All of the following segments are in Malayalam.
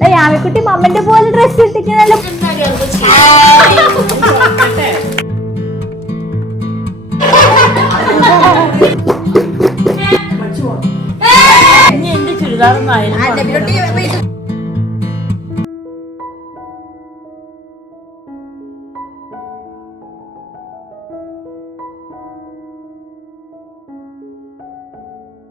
യാമിക്കുട്ടി മമ്മന്റെ പോലെ ഡ്രസ് ഇട്ടിരിക്കുന്നല്ലോ. എന്റെ ചുരിദാറൊന്നും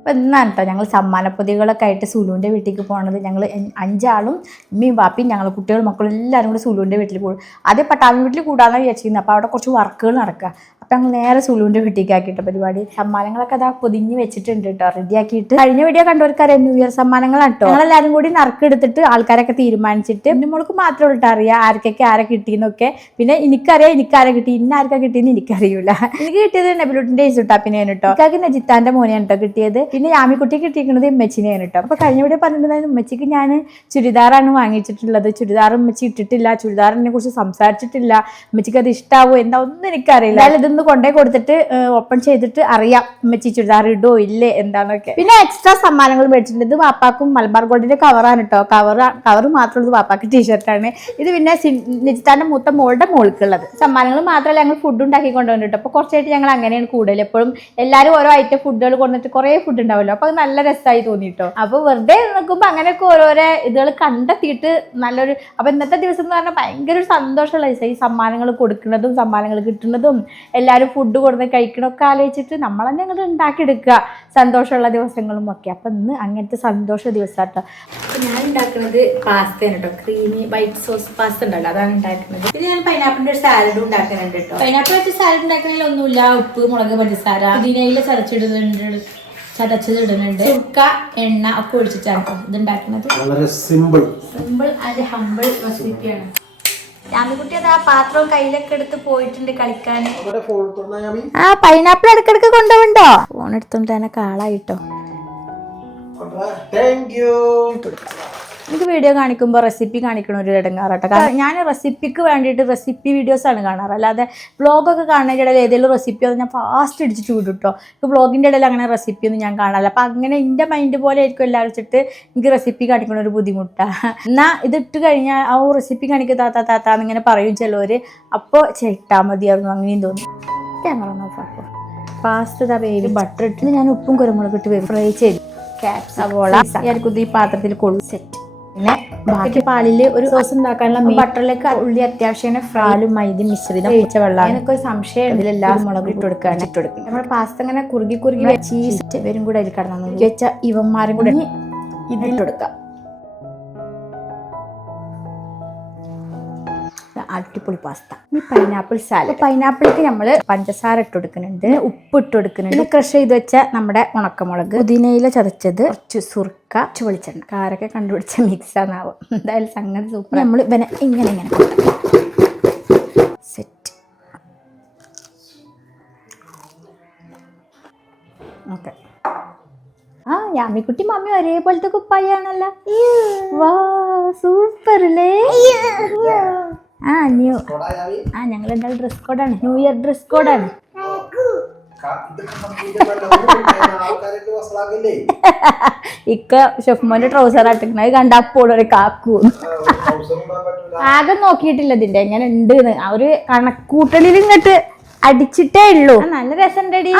അപ്പം എന്നാണ് കേട്ടോ ഞങ്ങൾ സമ്മാനപ്പൊതികളൊക്കെ ആയിട്ട് സുലുവിൻ്റെ വീട്ടിലേക്ക് പോകണത്. ഞങ്ങൾ 5 ആളും ഉമ്മയും ബാപ്പിയും ഞങ്ങൾ കുട്ടികളും മക്കളും എല്ലാവരും കൂടി സുലുവിൻ്റെ വീട്ടിൽ പോകും. ആദ്യം പട്ടാമ്പി വീട്ടിൽ കൂടാമെന്ന് വിചാരിച്ചിരുന്നത്. അപ്പോൾ അവിടെ കുറച്ച് വർക്കുകൾ നടക്കുക. അപ്പം ഞങ്ങൾ നേരെ സുലുവിൻ്റെ വീട്ടിലേക്ക് ആക്കിയിട്ട് പരിപാടി. സമ്മാനങ്ങളൊക്കെ അതാ പൊതിഞ്ഞ് വെച്ചിട്ടുണ്ട് കേട്ടോ, റെഡിയാക്കിയിട്ട്. കഴിഞ്ഞ വീഡിയോ കണ്ടവർക്കറിയാം ന്യൂ ഇയർ സമ്മാനങ്ങളാണ് കേട്ടോ. ഞങ്ങളെല്ലാവരും കൂടി നറുക്കെടുത്തിട്ട് ആൾക്കാരൊക്കെ തീരുമാനിച്ചിട്ട് എൻ്റെ മോൾക്ക് മാത്രമേ ഉള്ളൂ അറിയാം ആർക്കൊക്കെ ആരെ കിട്ടിയെന്നൊക്കെ. പിന്നെ എനിക്കറിയാം എനിക്കാരെ കിട്ടി, ഇന്ന ആർക്കാ കിട്ടിയെന്ന് എനിക്കറിയില്ല. എനിക്ക് കിട്ടിയത് നബിലുട്ടിൻ്റെ ഇസുട്ടാപ്പിനെയാണ് കേട്ടോ. എനിക്കാക്കി നജിത്താൻ്റെ മോനെയാണ് കേട്ടോ കിട്ടിയത്. പിന്നെ യാമിക്കുട്ടി കിട്ടിയിരിക്കുന്നത് ഉമ്മച്ചിനെയാണ് കേട്ടോ. അപ്പോൾ കഴിഞ്ഞ വീഡിയോ പറഞ്ഞിട്ടുണ്ടായിരുന്നു ഉമ്മച്ചിക്ക് ഞാൻ ചുരിദാറാണ് വാങ്ങിച്ചിട്ടുള്ളത്. ചുരിദാർ ഉമ്മച്ചി ഇട്ടിട്ടില്ല, ചുരിദാറിനെ കുറിച്ച് സംസാരിച്ചിട്ടില്ല, ഉമ്മച്ചിക്ക് അത് ഇഷ്ടാവോ എന്താ ഒന്നും എനിക്കറിയില്ല. അയാൾ ഇതൊന്ന് കൊണ്ടേ കൊടുത്തിട്ട് ഓപ്പൺ ചെയ്തിട്ട് അറിയാം ഉമ്മച്ചി ചുരിദാർ ഇടോ ഇല്ലേ എന്താന്നൊക്കെ. പിന്നെ എക്സ്ട്രാ സമ്മാനങ്ങൾ മേടിച്ചിട്ടുണ്ട്. ഇത് വാപ്പാക്കും മലബാർ ഗോൾഡിന്റെ കവറാണ് കേട്ടോ. കവർ മാത്രമുള്ളത് വാപ്പാക്ക് ടീഷർട്ടാണ്. ഇത് പിന്നെ നിജിത്താന്റെ മൂത്ത മോളുടെ മോൾക്കുള്ളത്. സമ്മാനങ്ങൾ മാത്രമല്ല ഞങ്ങൾ ഫുഡ് ഉണ്ടാക്കി കൊണ്ടുവന്നു കേട്ടോ. അപ്പോൾ കുറച്ചായിട്ട് ഞങ്ങൾ അങ്ങനെയാണ് കൂടുതൽ. എപ്പോഴും എല്ലാവരും ഓരോ ഐറ്റം ഫുഡുകൾ കൊണ്ടിട്ട് കുറേ ഫുഡ് ഉണ്ടാവല്ലോ. അപ്പോൾ അത് നല്ല രസമായി തോന്നിട്ടോ. അപ്പോൾ വെറുതെ നിൽക്കുമ്പോൾ അങ്ങനെയൊക്കെ ഓരോരോ ഇതുകൾ കണ്ടെത്തിയിട്ട് നല്ലൊരു. അപ്പോൾ ഇന്നത്തെ ദിവസം എന്ന് പറഞ്ഞാൽ ഭയങ്കര ഒരു സന്തോഷമുള്ള ദിവസം. ഈ സമ്മാനങ്ങൾ കൊടുക്കുന്നതും സമ്മാനങ്ങൾ കിട്ടുന്നതും എല്ലാവരും ഫുഡ് കൊടുത്ത് കഴിക്കണമൊക്കെ ആലോചിച്ചിട്ട് നമ്മൾ തന്നെ അങ്ങോട്ട് ഉണ്ടാക്കിയെടുക്കുക സന്തോഷമുള്ള ദിവസങ്ങളും ഒക്കെ. അപ്പം ഇന്ന് അങ്ങനത്തെ സന്തോഷ ദിവസമാട്ടോ. അപ്പം ഞാൻ ഉണ്ടാക്കുന്നത് പാസ്തയാണ് കേട്ടോ. ക്രീമി വൈറ്റ് സോസ് പാസ്ത ഉണ്ടല്ലോ, അതാണ് ഉണ്ടാക്കുന്നത്. പിന്നെ ഞാൻ പൈനാപ്പിളിൻ്റെ ഒരു സാലഡ് ഉണ്ടാക്കുന്നുണ്ട് കേട്ടോ. പൈനാപ്പിൾ വെച്ച് സാലഡ് ഉണ്ടാക്കണമെങ്കിൽ ഒന്നുമില്ല, ഉപ്പ് മുളക് പഞ്ചസാര പുതിനയില ചതച്ചിടുന്നുണ്ട്, ചുക്ക എണ്ണ ഒക്കെ ഒഴിച്ചിട്ടാണ് കേട്ടോ ഇത് ഉണ്ടാക്കുന്നത്. വളരെ സിമ്പിൾ ആൻഡ് ഹമ്പിൾ റെസിപ്പിയാണ്. യാമിക്കുട്ടി അത് ആ പാത്രവും കയ്യിലൊക്കെ എടുത്ത് പോയിട്ടുണ്ട് കളിക്കാൻ. ആ പൈനാപ്പിൾ ഇടക്കിടക്ക് കൊണ്ടുപോണ്ടോ? ഫോൺ എടുത്തോണ്ട് തന്നെ കാളായിട്ടോ. എനിക്ക് വീഡിയോ കാണിക്കുമ്പോൾ റെസിപ്പി കാണിക്കണ ഒരു ഇടങ്ങാറാട്ടോ. കാരണം ഞാൻ റെസിപ്പിക്ക് വേണ്ടിയിട്ട് റെസിപ്പി വീഡിയോസാണ് കാണാറ്. അല്ലാതെ വ്ളോഗൊക്കെ കാണുന്നതിൻ്റെ ഇടയിൽ ഏതെങ്കിലും റെസിപ്പി അത് ഞാൻ ഫാസ്റ്റ് അടിച്ചിട്ട് വിടും കേട്ടോ. ഇപ്പോൾ വ്ളോഗിൻ്റെ ഇടയിൽ അങ്ങനെ റെസിപ്പിയൊന്നും ഞാൻ കാണാറില്ല. അപ്പം അങ്ങനെ എൻ്റെ മൈൻഡ് പോലെ ആയിരിക്കും എല്ലാവരും വെച്ചിട്ട് എനിക്ക് റെസിപ്പി കാണിക്കണ ഒരു ബുദ്ധിമുട്ടാണ്. എന്നാൽ ഇതിട്ട് കഴിഞ്ഞാൽ ആ റെസിപ്പി കാണിക്കുക താത്താന്ന് ഇങ്ങനെ പറയും ചിലവർ. അപ്പോൾ ചേട്ടാ മതിയായിരുന്നു അങ്ങനെയും തോന്നി. ക്യാമറ നോക്കാം. പാസ്ത വേവ് ബട്ടർ ഇട്ട് ഞാൻ ഉപ്പും കുരുമുളക് ഇട്ട് ഫ്രൈ ചെയ്തു. സവോള ഈ പാത്രത്തിൽ കൊള്ളു സെറ്റ്. പിന്നെ ബാക്കി പാലിൽ ഒരു സോസ് ഉണ്ടാക്കാനുള്ള ബട്ടറിലേക്ക് ഉള്ളി അത്യാവശ്യം ഫ്രാലും മൈദ മിശ്രിതം ഒഴിച്ച വെള്ളം. എനിക്ക് ഒരു സംശയം ഇതിലെല്ലാം മുളക് ഇട്ട് കൊടുക്കുകയാണ്. നമ്മുടെ പാസ്ത ഇങ്ങനെ കുറുകി ചീസ് ഇവരും കൂടെ അതിൽ കിടന്നു വെച്ച ഇവന്മാരും കൂടെ ഇതിട്ട് കൊടുക്കാം. അടിപൊളി പാസ്ത. ഈ പൈനാപ്പിൾ സാലഡ്. പൈനാപ്പിൾക്ക് നമ്മൾ പഞ്ചസാര ഇട്ട് കൊടുക്കുന്നുണ്ട്, ഉപ്പ് ഇട്ട് കൊടുക്കുന്നുണ്ട്, ക്രഷ് ചെയ്ത് വെച്ച നമ്മുടെ ഉണക്കമുളക്, പുതിനയില ചതച്ചത്, കുറച്ച് സുർക്ക, വെളിച്ചെണ്ണ, കാരൊക്കെ കണ്ടുപിടിച്ച മിക്സാന്നാവും. എന്തായാലും സംഗതി സൂപ്പർ. നമ്മൾ ഇവനെ ഇങ്ങനെ സെറ്റ്. ഓക്കെ. ആ യാമിക്കുട്ടി മമ്മി ഒരേപോലത്തെ കുപ്പായാണല്ലോ. വാ സൂപ്പർ അല്ലേ. ഞങ്ങൾ എന്തായാലും ഡ്രസ് കോഡാണ്, ന്യൂ ഇയർ ഡ്രസ് കോഡാണ്. ഇക്ക ഷെഫ്മോന്റെ ട്രൗസർ ആട്ടിക്കുന്നത് കണ്ടപ്പോൾ ഒരു കാക്കു. ആകെ നോക്കിയിട്ടില്ല ഇതിന്റെ എങ്ങനെ ഉണ്ട് ആ ഒരു കണക്കൂട്ടലിൽ ഇങ്ങോട്ട് അടിച്ചിട്ടേ ഉള്ളൂ. നല്ല രസമുണ്ടടി.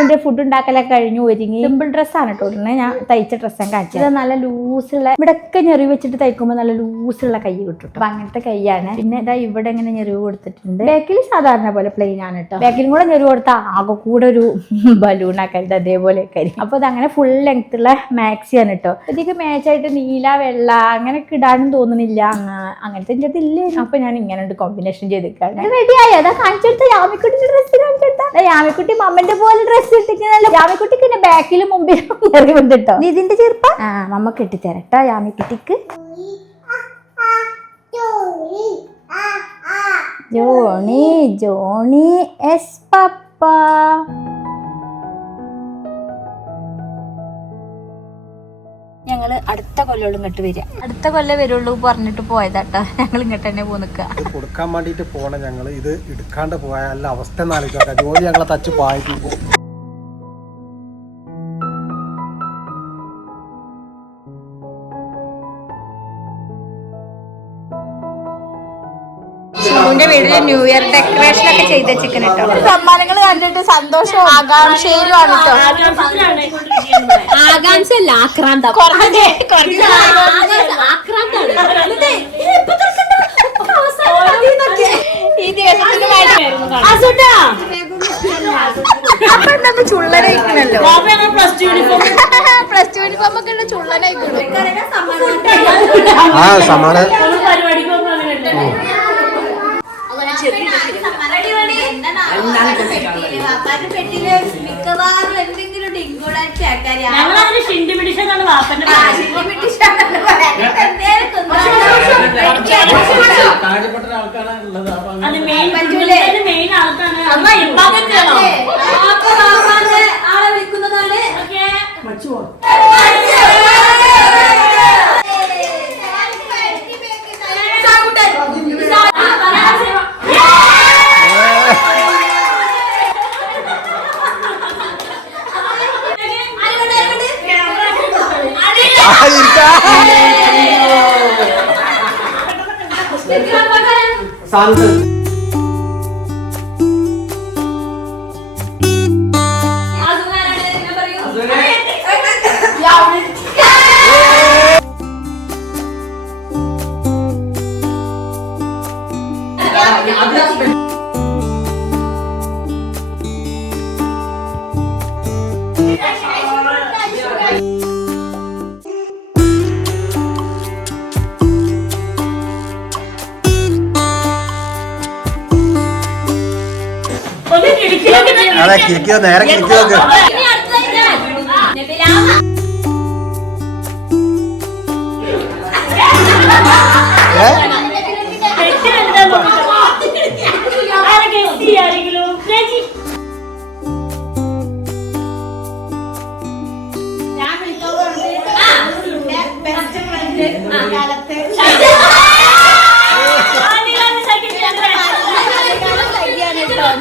എന്റെ ഫുഡ് ഉണ്ടാക്കലൊക്കെ കഴിഞ്ഞു ഒരുങ്ങി. സിമ്പിൾ ഡ്രസ്സാണ് കേട്ടോ ഇടുന്നത്. ഞാൻ തയ്ച്ച ഡ്രസ്സാണ് കാണിച്ചത്. നല്ല ലൂസുള്ള ഇവിടെയൊക്കെ ഞെറിവ് വെച്ചിട്ട് തയ്ക്കുമ്പോൾ നല്ല ലൂസുള്ള കൈ കിട്ടും. അപ്പൊ അങ്ങനത്തെ കൈയാണ്. പിന്നെ ഇതാ ഇവിടെ ഇങ്ങനെ ഞെറിവ് കൊടുത്തിട്ടുണ്ട്. ബാക്കിൽ സാധാരണ പോലെ പ്ലെയിൻ ആണ് കേട്ടോ. ബാക്കിലും കൂടെ ഞെറിവ് കൊടുത്താൽ ആകെ കൂടെ ഒരു ബലൂൺ ആക്കരുത്, അതേപോലെ ആയിരിക്കും. അപ്പൊ ഇത് അങ്ങനെ ഫുൾ ലെങ്ത് ഉള്ള മാക്സിയാണ് കേട്ടോ. ഇതിക്ക് മാച്ചായിട്ട് നീല വെള്ള അങ്ങനെയൊക്കെ ഇടാനും തോന്നുന്നില്ല. അങ്ങനത്തെ എൻ്റെ ഇല്ലേ. അപ്പൊ ഞാൻ ഇങ്ങനെ കോമ്പിനേഷൻ റെഡിയായി. അതാ കാണിച്ചെടുത്ത യാമിക്കുട്ടിന്റെ ഡ്രസ് കാണിച്ചെടുത്ത. യാമിക്കുട്ടി മമ്മന്റെ പോലെ ഡ്രസ് ഇട്ടിരിക്കുന്നല്ലോ. യാമിക്കുട്ടിക്ക് എന്റെ ബാക്കിലും മുമ്പിലും എറിവുണ്ട് കേട്ടോ. ഇതിന്റെ ചെറുപ്പ മമ്മ കെട്ടിത്തരട്ടോ യാമിക്കുട്ടിക്ക്. Johnny yes papa. ഞങ്ങൾ അടുത്ത കൊല്ലം ഇങ്ങോട്ട് വരിക. അടുത്ത കൊല്ലം വരുള്ളൂ പറഞ്ഞിട്ട് പോയതാട്ടോ. ഞങ്ങൾ ഇങ്ങോട്ട് തന്നെ പോന്നിക്കുക. കൊടുക്കാൻ വേണ്ടിട്ട് പോണ ഞങ്ങൾ ഇത് എടുക്കാണ്ട് പോയാലുള്ള അവസ്ഥ ആലോചിച്ചോട്ടെ. ജോലി ഞങ്ങളെ തച്ച് പായിപ്പിക്കും. സുലുവിന്റെ വീട്ടില് ന്യൂ ഇയർ ഡെക്കറേഷൻ ഒക്കെ ചെയ്ത് വെച്ചിരിക്കണം കേട്ടോ. സമ്മാനങ്ങൾ കണ്ടിട്ട് സന്തോഷവും ആകാംക്ഷയിലും ആണ് കേട്ടോ. ആകാംക്ഷ അല്ല, ആക്രാന്തം. ഈ ദിവസത്തിന് അപ്പൊ എന്താ ചുള്ളനായിക്കണല്ലോ. പ്ലസ് ടു യൂണിഫോം ഒക്കെ ഉള്ള ചുള്ളനായിക്കണോ. സമ്മാനം പരിപാടിക്ക് ഞങ്ങളതിന് ഷിൻഡി പിടിച്ചതാണ് വാപ്പന്റെ അത് മെയിൻ മെയിൻ ആൾക്കാണ്. ആളെ വിളിക്കുന്നതാണ്. അതെ കിരിക്കോ നേരെ കിരിക്കോ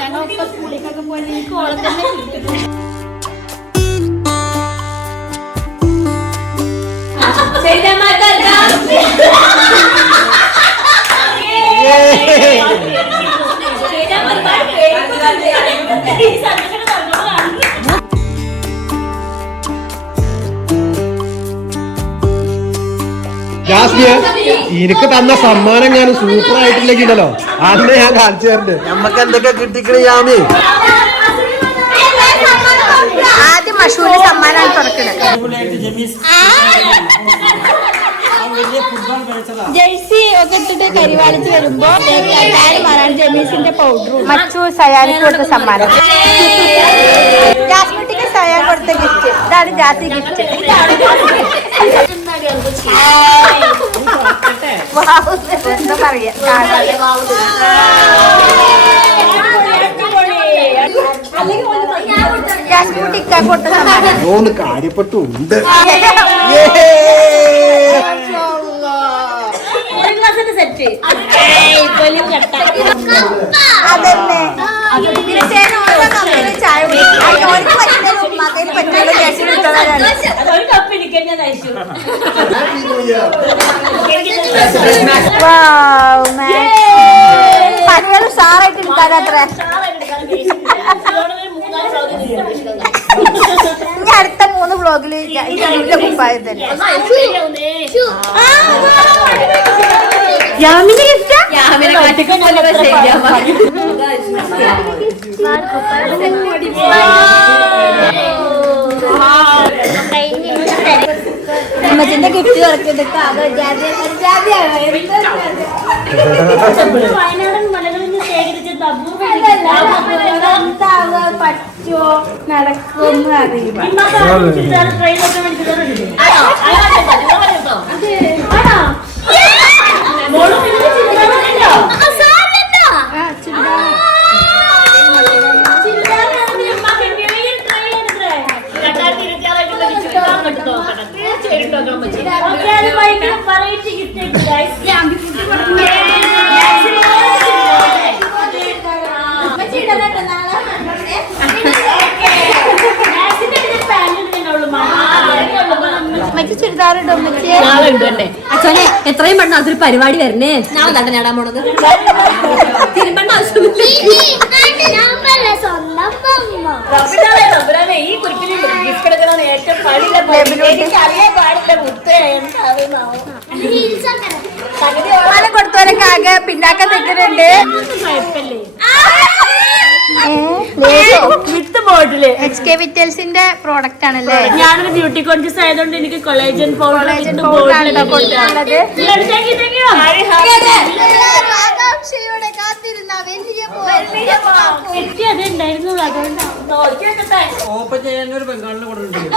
ഞങ്ങളൊക്കെ സ്കൂളിലേക്കൊക്കെ പോയി എനിക്ക് ഓളെ തന്നെ എനിക്ക് തന്ന സമ്മാനം ഞാൻ സൂപ്പർ ആയിട്ടില്ലെങ്കിലോ അന്ന് ഞാൻ കാണിച്ചു തരണ്ട്. നമ്മക്ക് എന്തൊക്കെ കിട്ടിക്കണ യാമി. ആദ്യം മഷൂര് സമ്മാനമാണ് തുറക്കുന്നത്. ജേഴ്സി ഒക്കെ ഇട്ടിട്ട് കരിവാളിച്ച് വരുമ്പോ ജമീസിന്റെ പൗഡറും മച്ചു സയാനിക്ക് കൊടുത്ത സമ്മാനം. ജാസ്മിറ്റിക്ക് സയാൻ കൊടുത്ത ഗിഫ്റ്റ്. ഇതാണ് ജാസി ഗിഫ്റ്റ്. എന്താ പറയാ ജാസ്മിറ്റിക്ക കൊടുത്ത സമ്മാനം കാര്യപ്പെട്ടുണ്ട്. അതന്നെ ചായ പനികൾ സാറായിട്ട് എടുക്കാനത്ര. ഇനി അടുത്ത 3 വ്ലോഗില് കുപ്പായം തന്നെ. യാമിന് ഗിഫ്റ്റാ? അമ്മച്ചിന്റെ ഗിഫ്റ്റ് തുറക്കിട്ട് വയനാടൻ മലകളിൽ നിന്ന് ശേഖരിച്ച പറ്റോ നടക്കുമെന്ന് അറിയില്ല. ട്രെയിനൊക്കെ മേടിച്ചിട്ടുണ്ട്. ചുരിദാർ ഇടും നാളെ ഉണ്ട് തന്നെ അച്ഛനെ എത്രയും പെട്ടെന്ന് അതൊരു പരിപാടി വരണേ നാളെ തന്നെ നേടാൻ പോണത് തിരുമ്പണ്ട ആവശ്യമില്ല ഈ കുറിപ്പിന് ഗിഫ്റ്റ് എടുക്കുന്നതാണ് ഏറ്റവും പാടില്ല അറിയാൻ പാടില്ല മുത്തേ ഓളെ കൊടുത്തവരൊക്കെ ആകെ പിന്നാക്കം നിൽക്കുന്നുണ്ട്. വിത്ത് ബോട്ടില് HK വിറ്റൽസിന്റെ പ്രോഡക്റ്റ് ആണല്ലേ. ഞാനൊരു ബ്യൂട്ടി കോൺഷ്യസ് ആയതുകൊണ്ട് എനിക്ക് കൊളേജൻ കൊളേജൻ പൗഡർ പൗഡറാണ് കൊടുക്കാനുള്ളത്. എനിക്ക് അത് ഉണ്ടായിരുന്നു അതുകൊണ്ടാണ് ഓപ്പൺ ചെയ്യാൻ ഒരു ബംഗാളിനെ കൊടുക്കുന്നുണ്ട്.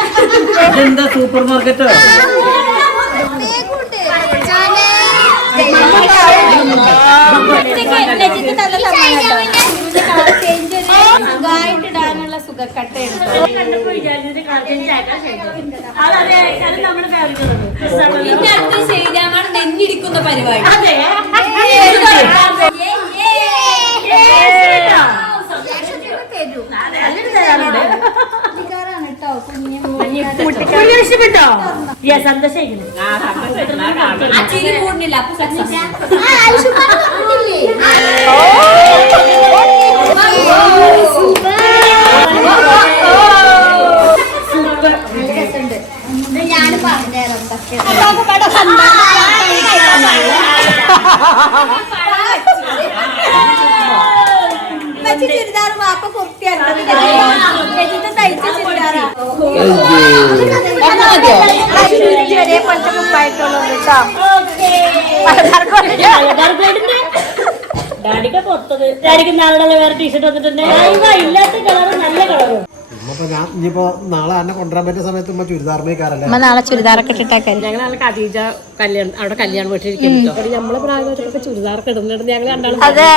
എന്താ സൂപ്പർ മാർക്കറ്റോ? സുഖമായിട്ടിടാനുള്ള സുഖക്കട്ടയാണ്. കണ്ടപ്പോ വിചാരിച്ചത് അത് നമ്മുടെ ഫാമിലി ശരിയാമാണ് നെഞ്ഞിടിക്കുന്ന പരിപാടി ഇഷ്ടപ്പെട്ടോ? സന്തോഷം ആ ചിരി കൂടുന്നില്ല അപ്പൊ സക്സസ് ഞാൻ പറഞ്ഞുതരാം ചുരിദാർ വാപ്പ പൊത്തിയാണ് തയ്ച്ച ചുരിദാറാ ഒരേ പോലത്തെ കുപ്പായിട്ടുള്ളൂ കേട്ടോ. ഡാഡിക്ക് പുറത്തത് ഡാഡിക്ക് നാളെ വേറെ ടീഷർട്ട് വന്നിട്ടുണ്ട് ഇല്ലാത്ത കളർ നല്ല കളറും. ഞാൻ ഇനിയിപ്പോ നാളെ എന്നെ കൊണ്ടുവരാൻ പറ്റിയ സമയത്ത് ഉമ്മ ചുരിദാറിനേക്കാറല്ലേ. നാളെ ചുരിദാറൊക്കെ ഇട്ടിട്ടാക്കാൻ ഞങ്ങളാണ് ഖദീജ കല്യാണം അവിടെ കല്യാണം വീട്ടിലിരിക്കുന്നു നമ്മളെ പ്രായം ചുരിദാറൊക്കെ ഇടുന്നുണ്ട് ഞങ്ങൾ രണ്ടാളും അതെ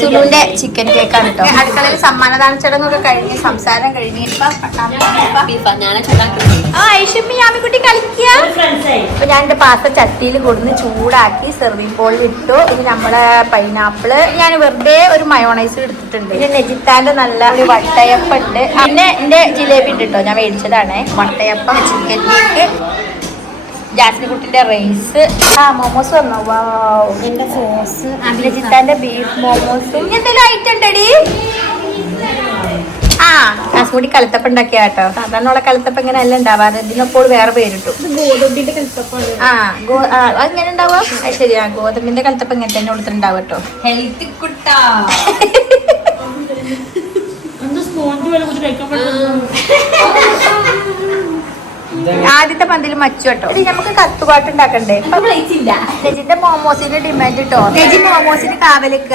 സുലുവിന്റെ ചിക്കൻ കേക്കാണ് കേട്ടോ. അടുക്കളയിൽ സമ്മാനദാന ചടങ്ങൊക്കെ കഴിഞ്ഞ് സംസാരം കഴിഞ്ഞ് ഐഷമ്മി ആമിക്കുട്ടി കളിക്കുക. അപ്പൊ ഞാൻ എന്റെ പാസ്ത ചട്ടിയിൽ കൊടുന്ന് ചൂടാക്കി സെർവിങ് ബോളിൽ ഇട്ടു. ഇനി നമ്മളെ പൈനാപ്പിള് ഞാൻ വെറുതെ ഒരു മയോണൈസ് എടുത്തിട്ടുണ്ട്. പിന്നെ നെജിത്താന്റെ നല്ല ഒരു വട്ടയപ്പം ഉണ്ട്. പിന്നെ എന്റെ ജിലേബി ഉണ്ട് കേട്ടോ, ഞാൻ മേടിച്ചതാണ്. വട്ടയപ്പം, ചിക്കൻ കേക്ക്, ജാസ്മിൻ കുട്ടിന്റെ റൈസ്, മോമോസ് വന്നോ. എന്റെ സോസ്, നെജിത്താന്റെ ബീഫ് മോമോസ്. എന്തെങ്കിലും ഐറ്റം ഉണ്ടടി? ജാസ്മിൻ കലത്തപ്പം ഉണ്ടാക്കിയ കേട്ടോ. സാധാരണ ഉള്ള കലത്തപ്പം ഇങ്ങനെ അല്ല ഉണ്ടാവാറ്. ഇതിനപ്പോൾ വേറെ പേരിട്ടു. ഗോതമ്പിന്റെ കലത്തപ്പാണ്. അതെങ്ങനെ ഉണ്ടാവുക? അത് ശരിയാ, ഗോതമ്പിന്റെ കലത്തപ്പം ഇങ്ങനെ തന്നെ കൊടുത്തിട്ടുണ്ടാവും കേട്ടോ. ഹെൽത്തി കുട്ടാ ആദ്യത്തെ പന്തിൽ മച്ചു കേട്ടോ. ഇത് നമുക്ക് കത്തുപാട്ട് ഉണ്ടാക്കണ്ടേ? നെജിന്റെ മോമോസിന്റെ ഡിമാൻഡ് കേട്ടോ. നെജി മോമോസിന് കാവലിക്ക.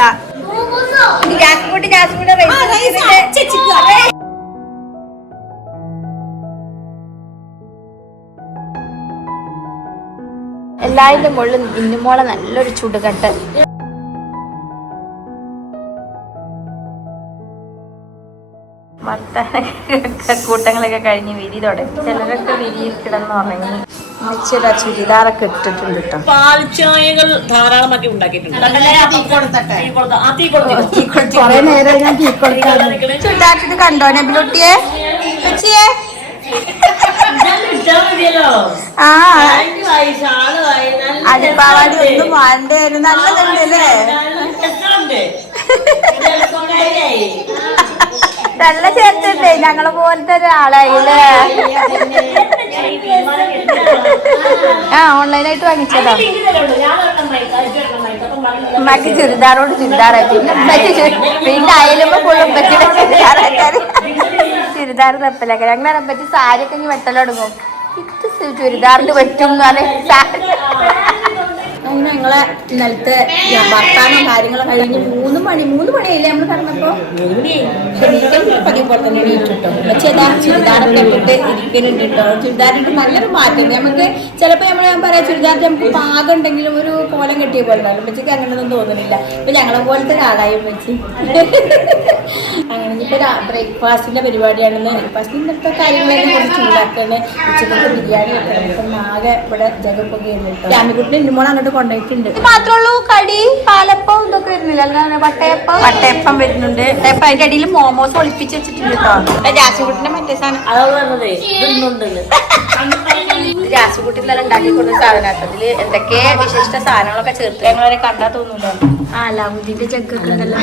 ജാസ്മിന്റെ എല്ലാതിന്റെ മുകളിൽ ഇന്നുമോളെ നല്ലൊരു ചുടുകട്ട്. കൂട്ടങ്ങളൊക്കെ കഴിഞ്ഞ് വിരി തുടങ്ങി. ചിലരൊക്കെ വിരിയിൽ കിടന്നുറങ്ങി. മിച്ചൊരു ചുരിദാറൊക്കെ ഇട്ടിട്ടുണ്ട് കേട്ടോ. പാൽച്ചായകൾ ധാരാളമാക്കി ഉണ്ടാക്കിയിട്ടുണ്ട്. കൊറേ നേരം ഞാൻ തീ കൊടുത്താണ്. ചുരിദാറിട്ട് കണ്ടോ നെബിലുട്ടിയെ? അടിപ്പാവാടി ഒന്നും വേണ്ടേരും. നല്ലതുണ്ടല്ലേ? നല്ല ചേർത്തിട്ടേ ഞങ്ങളെ പോലത്തെ ഒരാളായില്ലേ. ഓൺലൈനായിട്ട് വാങ്ങിച്ചതാ. ഉമ്മക്ക് ചുരിദാറോട് ചുരിദാറായി. പിന്നെ അയലുമ്പോ ഫുള്ളും പറ്റിയുടെ ചുരിദാറാക്കാറ്. ചുരിദാർ തപ്പലൊക്കെ ഞങ്ങളെ പറ്റി സാരിയൊക്കെ ഇനി വെട്ടലൊടുങ്ങും. ഇത് ചുരിദാറിന് പറ്റും എന്ന് പറഞ്ഞ അങ്ങനെ ഞങ്ങളെ ഇന്നലത്തെ വർത്താനം കാര്യങ്ങളും കഴിഞ്ഞ് 3 മണിയല്ലേ നമ്മൾ പറഞ്ഞപ്പോ പതിവ് പോലെ തന്നെ എണീറ്റിട്ടോ. പക്ഷേ ചുരിദാറൊക്കെ ഇട്ടിട്ട് ഇരിക്കുന്നുണ്ട് കേട്ടോ. ചുരിദാറിട്ട് നല്ലൊരു മാറ്റം. നമുക്ക് ചിലപ്പോൾ ഞാൻ പറയാം ചുരിദാറിട്ട് നമുക്ക് പാകം ഉണ്ടെങ്കിലും ഒരു കോലം കെട്ടിയ പോലെ ഉണ്ടാവും. ഉമ്മച്ചിക്ക് അങ്ങനെയൊന്നും തോന്നുന്നില്ല. ഇപ്പൊ ഞങ്ങളെ പോലത്തെ ഒരാളായി ഉമ്മച്ചി. അങ്ങനെ ഇപ്പൊ ബ്രേക്ക്ഫാസ്റ്റിന്റെ പരിപാടിയാണെന്ന്. ബ്രേക്ക്ഫാസ്റ്റിന് ഇന്നത്തെ കാര്യങ്ങളെല്ലാം കുറച്ച് ചൂടാക്കാണ്. ഉച്ചക്കൊക്കെ ബിരിയാണി വെക്കണം. ആകെ ഇവിടെ ജഗപ്പൊക്കെയാണ് കേട്ടോ. ജാമിക്കുട്ടിന് ഇന്നുമോൾ അങ്ങോട്ട് കൊണ്ടുപോയിട്ടുണ്ട്. ഇത് മാത്രമേ ഉള്ളൂ കടി. പാലപ്പം ഇതൊക്കെ വരുന്നില്ല. അല്ലാതെ വട്ടയപ്പം വരുന്നുണ്ട്. അതിന്റെ അടിയിൽ മോമോസ് ഒളിപ്പിച്ച് വെച്ചിട്ടുണ്ട് കേട്ടോ. ജാസ്മിക്കുട്ടിന്റെ മറ്റേ സാധനം അതാ പറഞ്ഞതേ ഇതൊന്നുണ്ടെന്ന് രാസുകുട്ടിന്നെല്ലാം ഉണ്ടാക്കി കൊടുത്ത സാധനം അതില് എന്തൊക്കെ വിശിഷ്ട സാധനങ്ങളൊക്കെ ചേർത്ത് ഞങ്ങളവരെ കണ്ടാ തോന്നൂല. അലാവുദ്ദീന്റെ ജഗ്ഗൊക്കെ ഉണ്ടല്ലോ.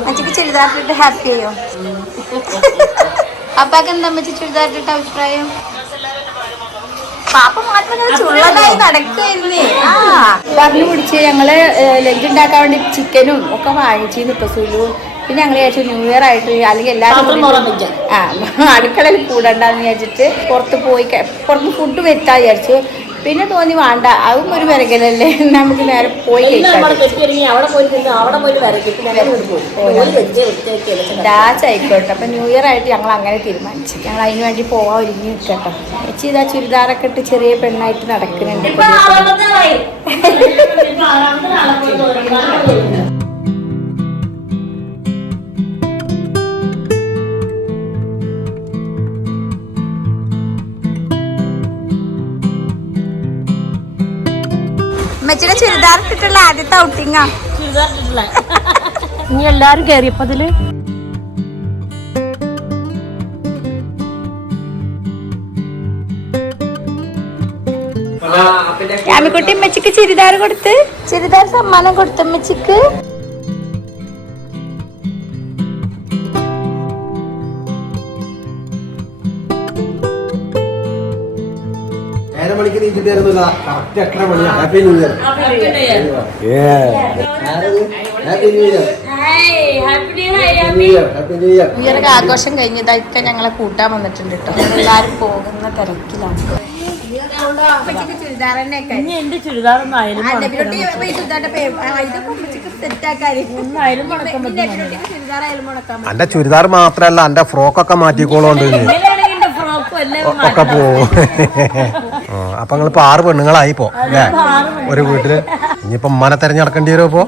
അമ്മച്ചിക്ക് ചുരിദാറിട്ട് ഹാപ്പി ആയോ? അപ്പാക്ക് എന്താ അമ്മച്ചി ചുരിദാറിട്ട് അഭിപ്രായം? പാപ്പ മാത്രം ചുള്ളതായി നടക്കായിരുന്നേ. പറഞ്ഞു പിടിച്ച് ഞങ്ങള് ലഞ്ച് ഉണ്ടാക്കാൻ വേണ്ടി ചിക്കനും ഒക്കെ വാങ്ങിച്ചിരുന്നു ഇപ്പൊ സുലു. പിന്നെ ഞങ്ങൾ വിചാരിച്ചു ന്യൂ ഇയർ ആയിട്ട് അല്ലെങ്കിൽ എല്ലാവരും അടുക്കളയിൽ കൂടണ്ടെന്ന് വിചാരിച്ചിട്ട് പുറത്ത് ഫുഡ് വെച്ചാൽ വിചാരിച്ചു. പിന്നെ തോന്നി വേണ്ട, അതും ഒരു വിറകലല്ലേ, നമുക്ക് നേരെ പോയി ആയിക്കോട്ടെ. അപ്പൊ ന്യൂ ഇയർ ആയിട്ട് ഞങ്ങൾ അങ്ങനെ തീരുമാനിച്ചു. ഞങ്ങൾ അതിന് വേണ്ടി പോവാൻ ഒരുങ്ങി നിൽക്കട്ടോ. ചേച്ചി ഇതാ ചുരിദാറൊക്കെ ഇട്ട് ചെറിയ പെണ്ണായിട്ട് നടക്കുന്നുണ്ട്. അമ്മച്ചിയുടെ ചുരിദാർ ഇട്ടിട്ടുള്ള ആദ്യത്തെ ഔട്ടിങ്ങാ. ഇനി എല്ലാരും കേറിയപ്പതില് രാമിക്കുട്ടി അമ്മച്ചിക്ക് ചുരിദാർ കൊടുത്ത്, ചുരിദാർ സമ്മാനം കൊടുത്തു അമ്മച്ചിക്ക്. ആഘോഷം കഴിഞ്ഞതായിട്ട് ഞങ്ങളെ കൂട്ടാൻ വന്നിട്ടുണ്ട് കേട്ടോ. എല്ലാരും പോകുന്ന തിരക്കിലാണ്. ചുരിദാർ എന്റെ ചുരിദാറൊന്നും ആയാലും എന്റെ ചുരിദാർ മാത്രല്ല എന്റെ ഫ്രോക്കൊക്കെ മാറ്റിക്കോളോണ്ട് ഒക്കെ പോവും. അപ്പൊ നിങ്ങളിപ്പോ 6 പെണ്ണുങ്ങളായി പോ അല്ലേ ഒരു വീട്ടില്. ഇനിയിപ്പൊ ഉമ്മാനെ തെരഞ്ഞെടുക്കേണ്ടി വരുമോ ഇപ്പോ?